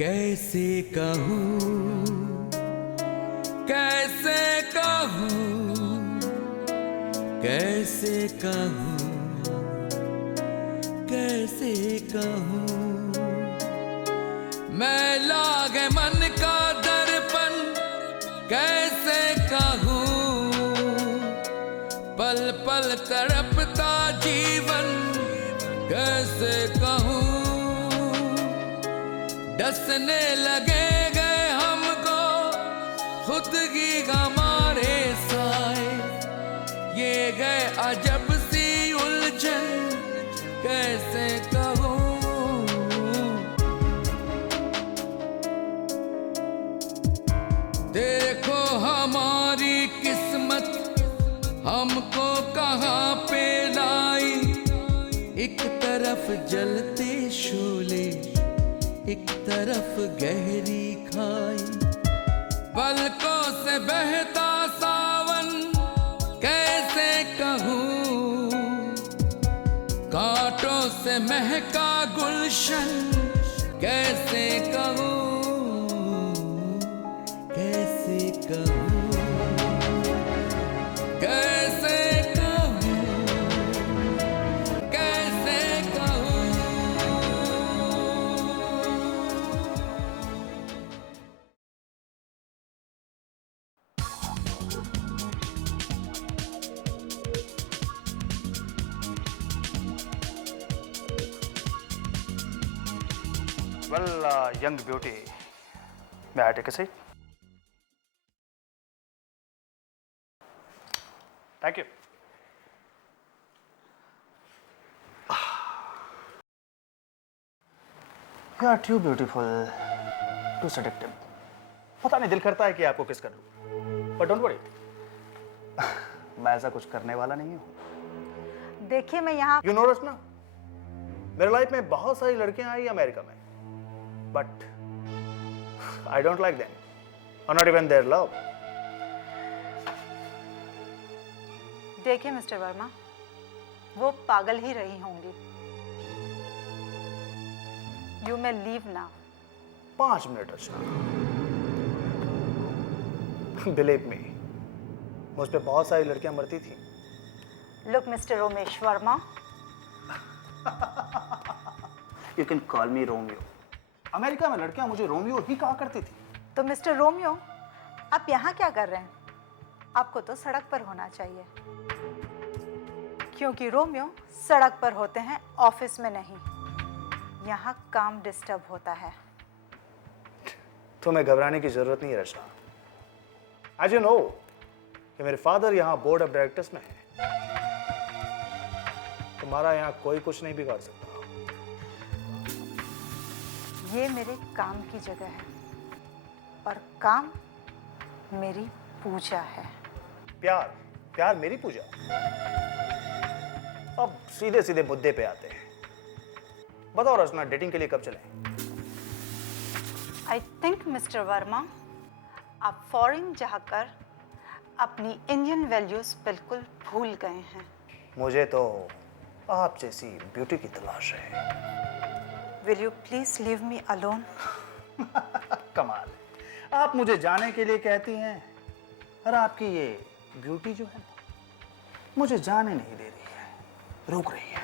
कैसे कहूँ, कैसे कहूँ, कैसे कहूँ, कैसे कहूँ। मैं लागे मन का दर्पण कैसे कहूँ, पल पल तड़पता जीवन कैसे कहूँ। डसने लगे गए हमको खुद की हमारे साए, ये गए अजब सी उलझन कैसे कहूँ। देखो हमारी किस्मत हमको कहाँ पे लाई, एक तरफ जलते शोले एक तरफ गहरी खाई। पलकों से बहता सावन कैसे कहूँ, कांटों से महका गुलशन कैसे कहूँ, कैसे कहूँ, कैसे कहूँ, कैसे कहूँ। Well, young beauty, may I take a seat? Thank you. You are too beautiful, too seductive. पता नहीं दिल करता है कि आपको किस कर लूं, but don't worry, मैं ऐसा कुछ करने वाला नहीं हूँ। देखिए मैं यहाँ You know रचना, मेरे लाइफ में बहुत सारी लड़कियां आई अमेरिका में, but I don't like them, or not even their love. देखिए मिस्टर वर्मा, वो पागल ही रही होंगी। You may leave now. 5 minute Rachna. Believe me, मुझ पे बहुत सारी लड़कियां मरती थी। Look mister Romesh Verma, you can call me Romeo. America में लड़कियां मुझे रोमियो ही कहा करती थी। तो मिस्टर रोमियो, आप यहाँ क्या कर रहे हैं? आपको तो सड़क पर होना चाहिए, क्योंकि रोमियो सड़क पर होते हैं, ऑफिस में नहीं। यहाँ काम डिस्टर्ब होता है। तुम्हें घबराने की जरूरत नहीं है रचना। एज यू नो कि मेरे फादर यहाँ बोर्ड ऑफ डायरेक्टर्स में है। तुम्हारा यहाँ कोई कुछ नहीं बिगाड़ सकता। ये मेरे काम की जगह है और काम मेरी पूजा है। प्यार, प्यार मेरी पूजा। अब सीधे सीधे मुद्दे पे आते हैं। बताओ रचना, डेटिंग के लिए कब चलें? आई थिंक मिस्टर वर्मा, आप फॉरेन जाकर अपनी इंडियन वैल्यूज बिल्कुल भूल गए हैं। मुझे तो आप जैसी ब्यूटी की तलाश है। Will you please leave me alone? कमाल है, आप मुझे जाने के लिए कहती हैं और आपकी ये ब्यूटी जो है मुझे जाने नहीं दे रही है, रोक रही है।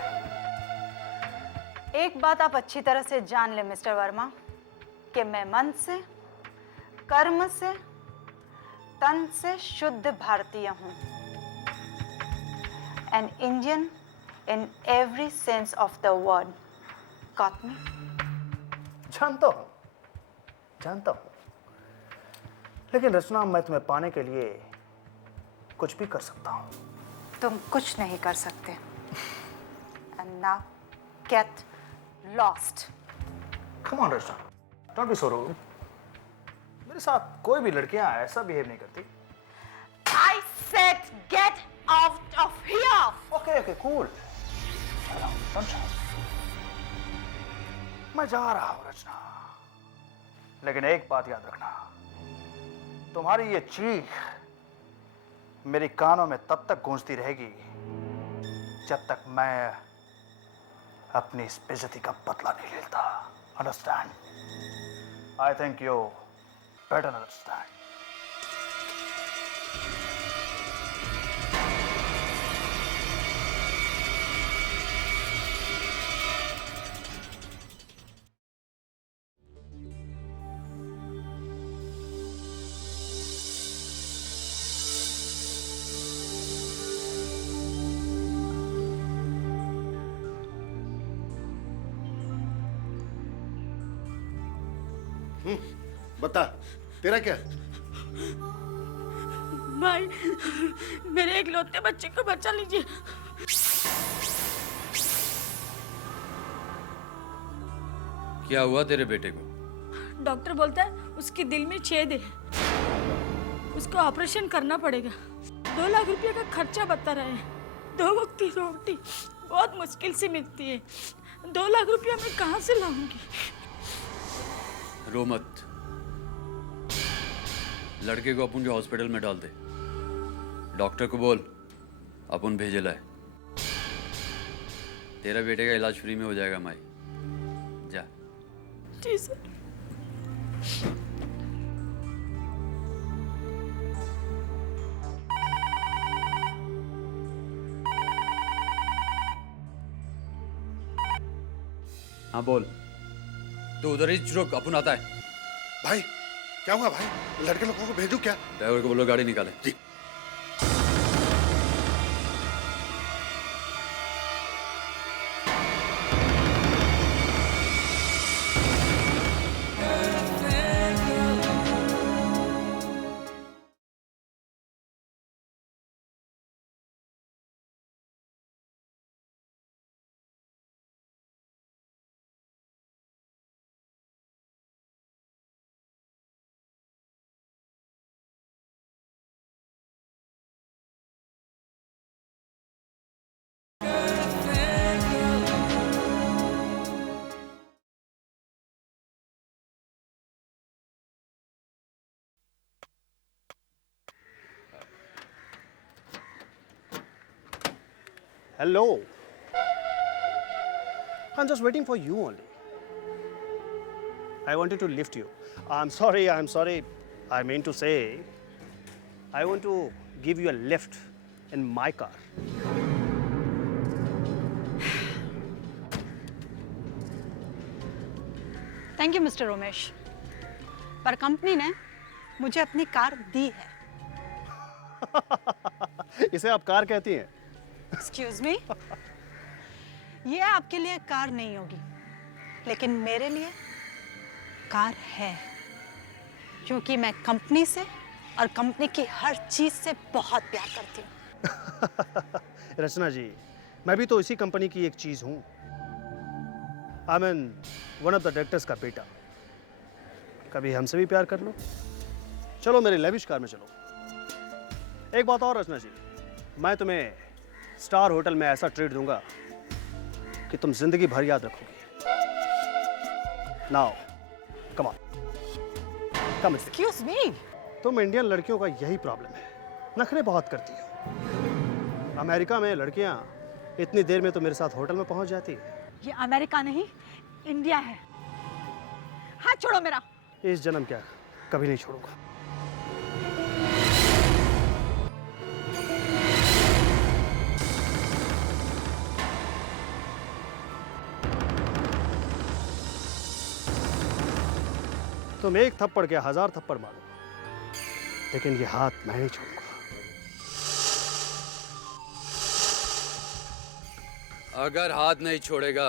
एक बात आप अच्छी तरह से जान ले मिस्टर वर्मा कि मैं मन से, कर्म से, तन से शुद्ध भारतीय हूँ। An Indian in every sense of the word. Got me? जानता हूँ, लेकिन रचना, मैं तुम्हें पाने के लिए कुछ भी कर सकता हूँ। तुम कुछ नहीं कर सकते। And now get lost. Come on Rachna, don't be so rude. मेरे साथ कोई भी लड़कियां ऐसा बिहेव नहीं करती। I said get out of here. Okay, cool. मैं जा रहा हूं रचना, लेकिन एक बात याद रखना, तुम्हारी ये चीख मेरी कानों में तब तक गूंजती रहेगी जब तक मैं अपनी इस बेइज्जती का बदला नहीं लेता। Understand? I think you better understand. बता, तेरा क्या? भाई, मेरे इकलौते बच्चे को बचा लीजिए। क्या हुआ तेरे बेटे को? डॉक्टर बोलता है उसके दिल में छेद है, उसको ऑपरेशन करना पड़ेगा। 2 लाख रुपए का खर्चा बता रहे हैं। 2 वक्त की रोटी बहुत मुश्किल से मिलती है। 2 लाख रुपया मैं कहाँ से लाऊंगी? रो मत, लड़के को अपन के हॉस्पिटल में डाल दे। डॉक्टर को बोल अपन भेजे लाए। तेरा बेटे का इलाज फ्री में हो जाएगा माई। जा। जी सर। हाँ बोल। तू उधर ही रुक, अपन आता है। भाई क्या हुआ भाई? लड़के लोगों को भेजूं क्या? ड्राइवर को बोलो गाड़ी निकाले। जी। Hello. I'm just waiting for you only. I wanted to lift you. I'm sorry. I mean to say, I want to give you a lift in my car. Thank you mister Romesh, पर company ने मुझे अपनी car दी है। इसे आप car कहती हैं? Excuse me, ये आपके लिए कार नहीं होगी, लेकिन मेरे लिए कार है, क्योंकि मैं कंपनी से और कंपनी की हर चीज से बहुत प्यार करती हूँ। रचना जी, मैं भी तो इसी कंपनी की एक चीज हूँ। I mean one of the directors का बेटा। कभी हमसे भी प्यार कर लो। चलो मेरे लेविश कार में चलो। एक बात और रचना जी, मैं तुम्हें स्टार होटल में ऐसा ट्रीट दूंगा कि तुम जिंदगी भर याद रखोगी। Now come on, come. Excuse me, तुम इंडियन लड़कियों का यही प्रॉब्लम है, नखरे बहुत करती हो। अमेरिका में लड़कियां इतनी देर में तो मेरे साथ होटल में पहुंच जाती है। ये अमेरिका नहीं, इंडिया है। हाथ छोड़ो मेरा। इस जन्म क्या, कभी नहीं छोड़ूंगा। तुम एक थप्पड़ के 1000 थप्पड़ मारो, लेकिन ये हाथ मैं नहीं छोड़ूंगा। अगर हाथ नहीं छोड़ेगा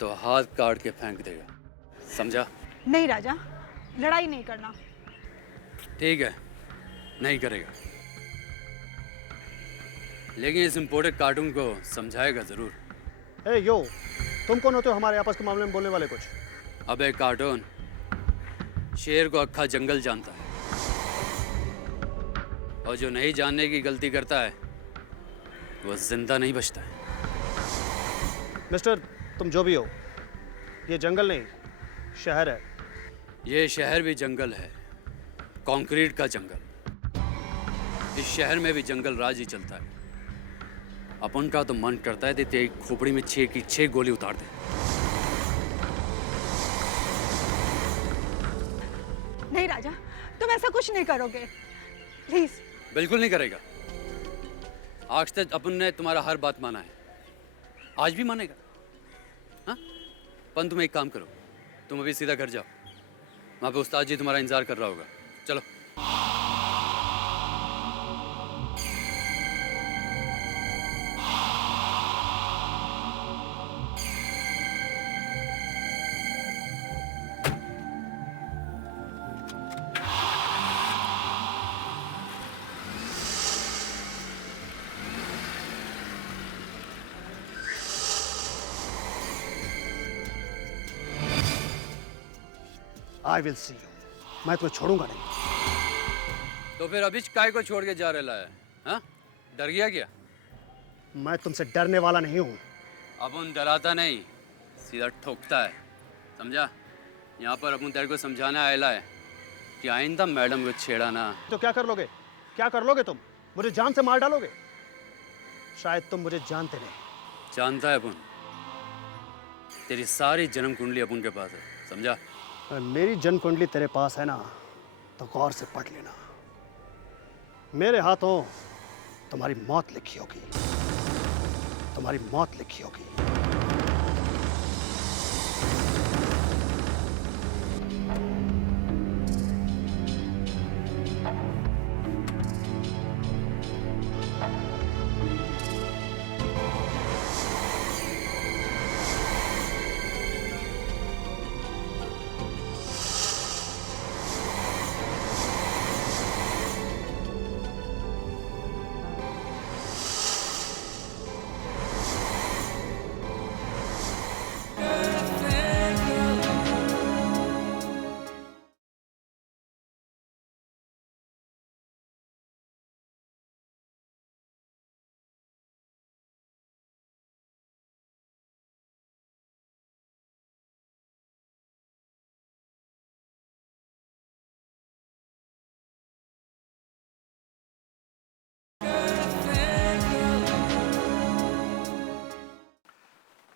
तो हाथ काट के फेंक देगा, समझा? नहीं राजा, लड़ाई नहीं करना। ठीक है, नहीं करेगा, लेकिन इस इम्पोर्टेड कार्टून को समझाएगा जरूर। ए यो, तुम कौन होते हो हमारे आपस के मामले में बोलने वाले? कुछ अबे कार्टून, शेर को अक्खा जंगल जानता है, और जो नहीं जानने की गलती करता है वो जिंदा नहीं बचता है। मिस्टर, तुम जो भी हो, ये जंगल नहीं शहर है। ये शहर भी जंगल है, कंक्रीट का जंगल। इस शहर में भी जंगल राज ही चलता है। अपन का तो मन करता है तेरी खोपड़ी में 6 की 6 गोली उतार दे। नहीं राजा, तुम ऐसा कुछ नहीं करोगे, प्लीज। बिल्कुल नहीं करेगा। आज तक अपन ने तुम्हारा हर बात माना है, आज भी मानेगा। हाँ, पन तुम एक काम करो, तुम अभी सीधा घर जाओ, वहाँ पे उस्ताद जी तुम्हारा इंतजार कर रहा होगा। चलो। आई विल सी यू, मैं तुम्हें छोड़ूंगा नहीं। तो फिर अभी काय को छोड़ के जा रहा है? हाँ, डर गया क्या? मैं तुमसे डरने वाला नहीं हूँ। अपन डराता नहीं, सीधा ठोकता है, समझा? यहाँ पर अपन तेरे को समझाना आयला है कि आइंदा मैडम को छेड़ा ना। तो क्या कर लोगे? क्या कर लोगे तुम? मुझे जान से मार डालोगे? शायद तुम मुझे जानते नहीं। जानता है अपन, तेरी सारी जन्म कुंडली अपन के पास है, समझा? अगर मेरी जन्म कुंडली तेरे पास है ना, तो गौर से पढ़ लेना। मेरे हाथों तुम्हारी मौत लिखी होगी, तुम्हारी मौत लिखी होगी।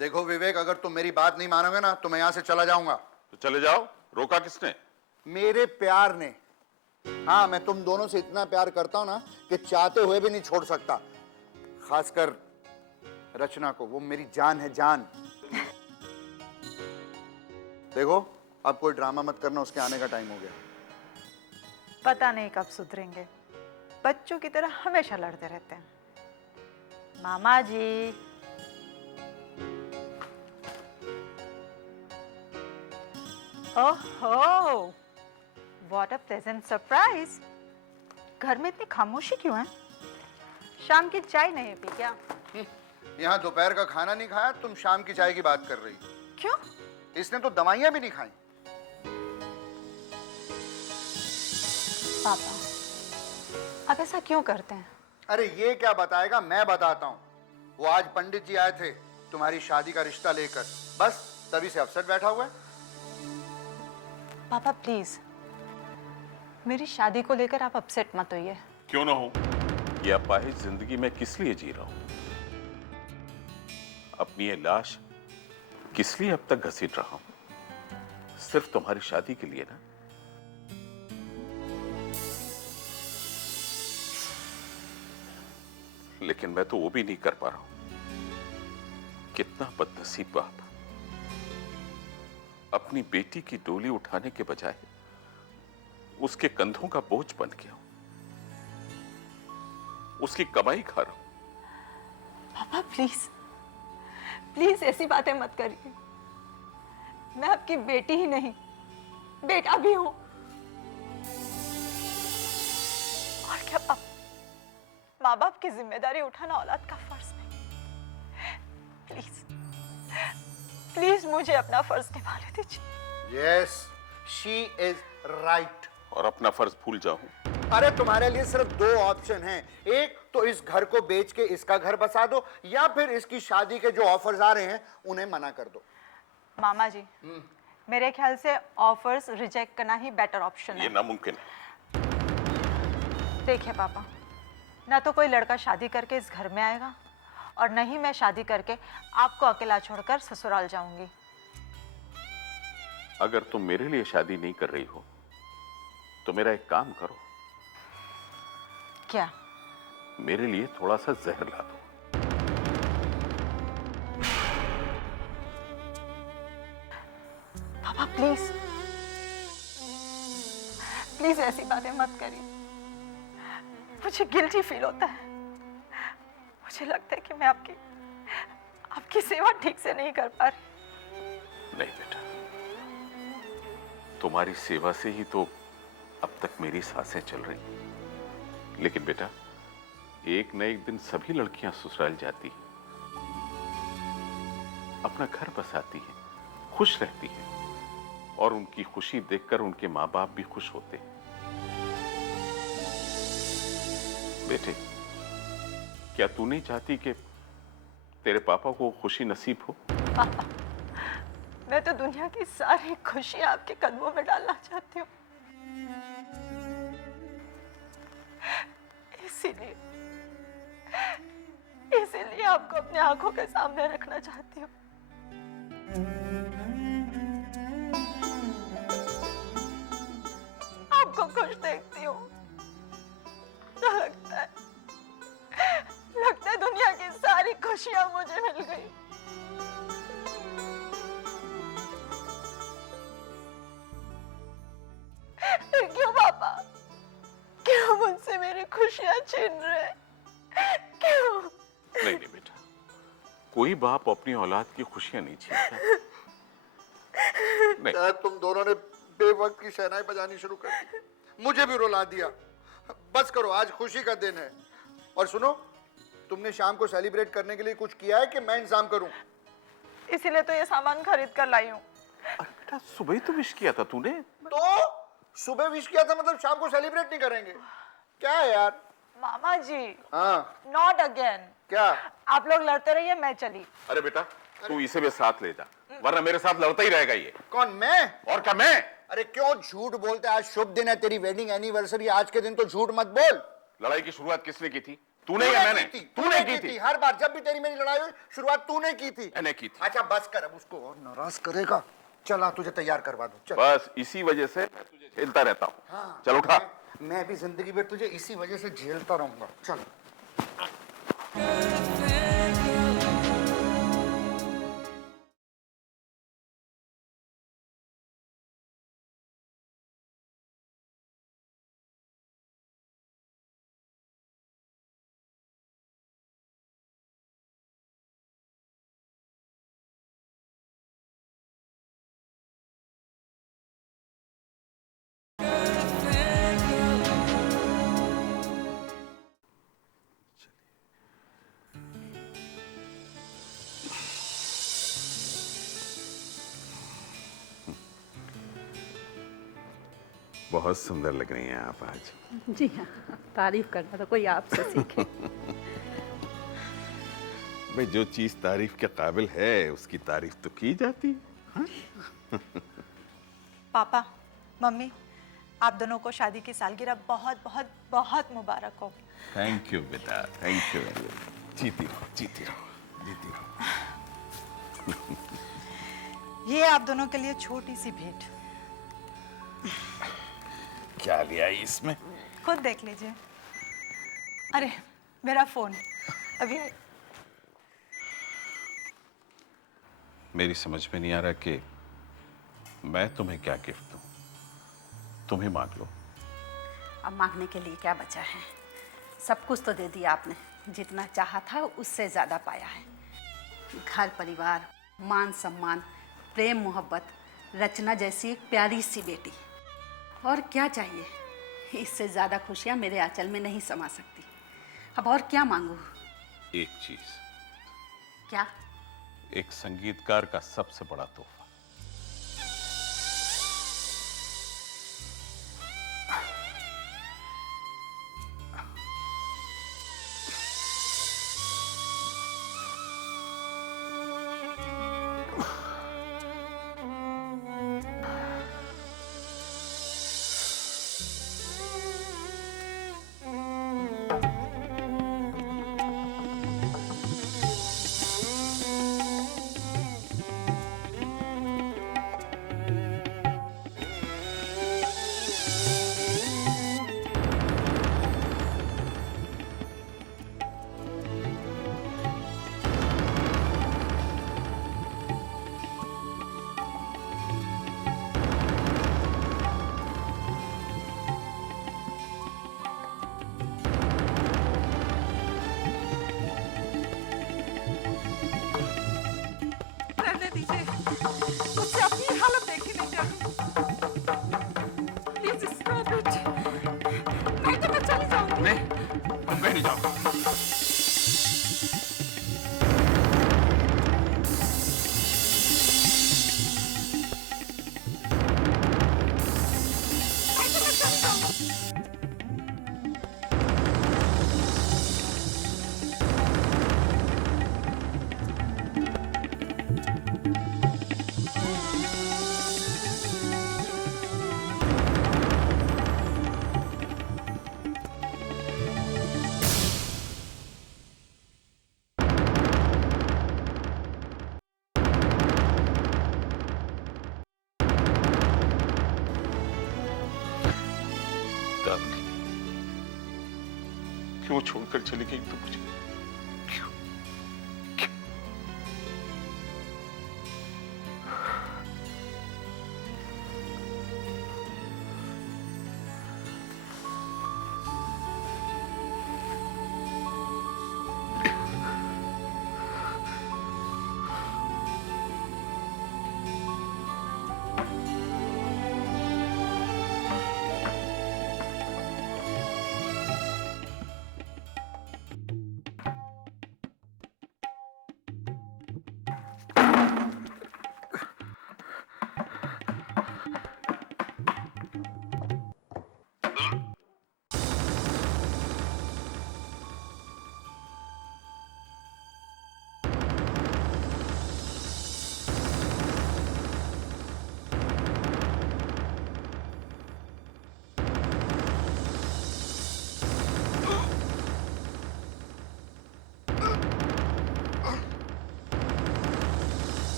देखो विवेक, अगर तुम मेरी बात नहीं मानोगे ना तो मैं यहां से चला जाऊंगा। तो चले जाओ, रोका किसने? मेरे प्यार ने। हाँ, मैं तुम दोनों से इतना प्यार करता हूं ना कि चाहते हुए भी नहीं छोड़ सकता। खासकर रचना को, वो मेरी जान है, जान। देखो, अब कोई ड्रामा मत करना, उसके आने का टाइम हो गया। पता नहीं कब सुधरेंगे, बच्चों की तरह हमेशा लड़ते रहते हैं। मामा जी, ओहो, व्हाट अ प्लेजेंट सरप्राइज। घर में इतनी खामोशी क्यों है? शाम की चाय नहीं पी क्या? यहाँ दोपहर का खाना नहीं खाया, तुम शाम की चाय की बात कर रही। क्यों? इसने तो दवाइयां भी नहीं खाई। पापा, आप ऐसा क्यों करते हैं? अरे ये क्या बताएगा, मैं बताता हूँ। वो आज पंडित जी आए थे तुम्हारी शादी का रिश्ता लेकर, बस तभी से अपसेट बैठा हुआ है। पापा प्लीज, मेरी शादी को लेकर आप अपसेट मत होइए। क्यों ना हो, ये अपाहिज जिंदगी में किस लिए जी रहा हूं? अपनी ये लाश किस लिए अब तक घसीट रहा हूं? सिर्फ तुम्हारी शादी के लिए ना? लेकिन मैं तो वो भी नहीं कर पा रहा हूं। कितना बदनसीब बाप, अपनी बेटी की डोली उठाने के बजाय उसके कंधों का बोझ बन गया हूं, उसकी कमाई खा रहा हूं। पापा प्लीज, प्लीज ऐसी बातें मत करिए। मैं आपकी बेटी ही नहीं, बेटा भी हूं। और क्या पापा, माँ बाप की जिम्मेदारी उठाना औलाद का फर्ज नहीं। प्लीज प्लीज मुझे अपना फर्ज निभाने दीजिए। Yes, she is right. और अपना फर्ज भूल जाऊं? अरे तुम्हारे लिए सिर्फ दो ऑप्शन हैं। एक तो इस घर को बेच के इसका घर बसा दो, या फिर इसकी शादी के जो ऑफर्स आ रहे हैं उन्हें मना कर दो। मामा जी, मेरे ख्याल से ऑफर्स रिजेक्ट करना ही बेटर ऑप्शन ये है। नामुमकिन है। देखिए पापा, ना तो कोई लड़का शादी करके इस घर में आएगा, और न ही मैं शादी करके आपको अकेला छोड़कर ससुराल जाऊंगी। अगर तुम मेरे लिए शादी नहीं कर रही हो तो मेरा एक काम करो, क्या? मेरे लिए थोड़ा सा जहर ला दो। पापा प्लीज, प्लीज ऐसी बातें मत करिए। मुझे गिल्टी फील होता है। मुझे लगता है कि मैं आपकी सेवा ठीक से नहीं कर पा रही। नहीं बेटा, तुम्हारी सेवा से ही तो अब तक मेरी सांसें चल रही। लेकिन बेटा, एक न एक दिन सभी लड़कियां ससुराल जाती हैं, अपना घर बसाती हैं, खुश रहती हैं, और उनकी खुशी देखकर उनके माँ बाप भी खुश होते हैं। बेटे, क्या तू नहीं चाहती कि तेरे पापा को खुशी नसीब हो? पापा, मैं तो दुनिया की सारी खुशियां आपके कदमों में डालना चाहती हूँ। इसीलिए आपको अपने आंखों के सामने रखना चाहती हूँ। आपको खुश देखती हूँ तो लगता है दुनिया की सारी खुशियां मुझे मिल गई। क्यों पापा, क्यों मुझसे मेरी खुशियां छीन रहे हैं? क्यों? नहीं नहीं बेटा, कोई बाप अपनी औलाद की खुशियां नहीं छीनता। नहीं। शायद तुम दोनों ने बेवक्त की शहनाई बजानी शुरू कर दी, मुझे भी रुला दिया। बस करो, आज खुशी का दिन है। और सुनो, तुमने शाम को सेलिब्रेट करने के लिए कुछ किया है कि मैं इंतजाम करूं? इसीलिए तो ये सामान खरीद कर लाई हूँ। अरे बेटा, सुबह ही तो विश किया था तूने। तो सुबह विश किया था मतलब शाम को सेलिब्रेट नहीं करेंगे? क्या है यार? मामा जी, हाँ, नॉट अगेन। क्या? आप लोग लड़ते रहिए, मैं चली। अरे बेटा, तू इसे भी साथ ले जा, वरना मेरे साथ लड़ता ही रहेगा ये। कौन, मैं? और क्या मैं? अरे क्यों झूठ बोलते? आज शुभ दिन है, तेरी वेडिंग एनिवर्सरी, आज के दिन तो झूठ मत बोल। लड़ाई की शुरुआत किसने की थी? तूने या मैंने? तूने की थी। हर बार जब भी तेरी मेरी लड़ाई हुई, शुरुआत तूने की थी। मैंने की थी। अच्छा बस कर, अब उसको और नाराज करेगा। चला, तुझे तैयार करवा दूं। चल। बस इसी वजह से मैं तुझे झेलता रहता हूँ। हाँ, चल उठा। मैं भी जिंदगी भर तुझे इसी वजह से झेलता रहूंगा। चल। बहुत सुंदर लग रही हैं आप आज। जी हाँ, तारीफ करना तो कोई आपसे सीखे। भाई, जो चीज तारीफ के काबिल है उसकी तारीफ तो की जाती है। पापा, मम्मी, आप दोनों को शादी की सालगिरह बहुत बहुत बहुत मुबारक हो। थैंक यू बेटा, थैंक यू। जीती रहो, जीती रहो, जीती रहो। ये आप दोनों के लिए छोटी सी भेंट। क्या लिया इसमें? खुद देख लीजिए। अरे मेरा फोन अभी। मेरी समझ में नहीं आ रहा कि मैं तुम्हें क्या गिफ्ट दूं। तुम्हें मांग लो। अब मांगने के लिए क्या बचा है? सब कुछ तो दे दिया आपने, जितना चाहा था उससे ज़्यादा पाया है। घर परिवार, मान सम्मान, प्रेम मोहब्बत, रचना जैसी एक प्यारी सी बेटी, और क्या चाहिए? इससे ज़्यादा खुशियाँ मेरे आंचल में नहीं समा सकती। अब और क्या मांगूं? एक चीज। क्या? एक संगीतकार का सबसे बड़ा तोहफा। क्यों छोड़कर चली गई तो मुझे?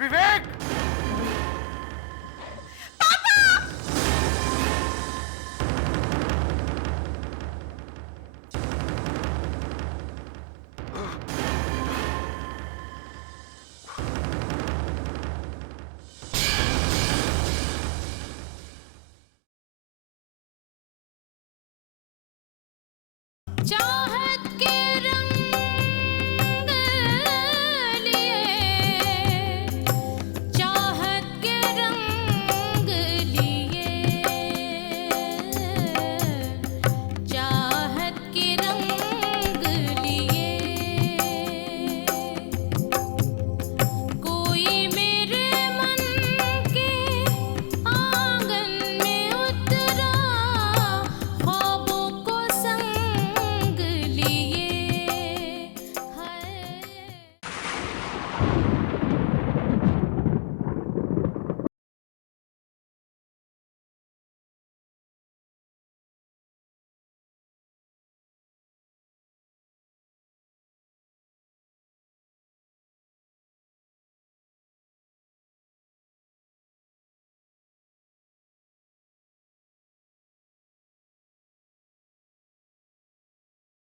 विवेक! चाह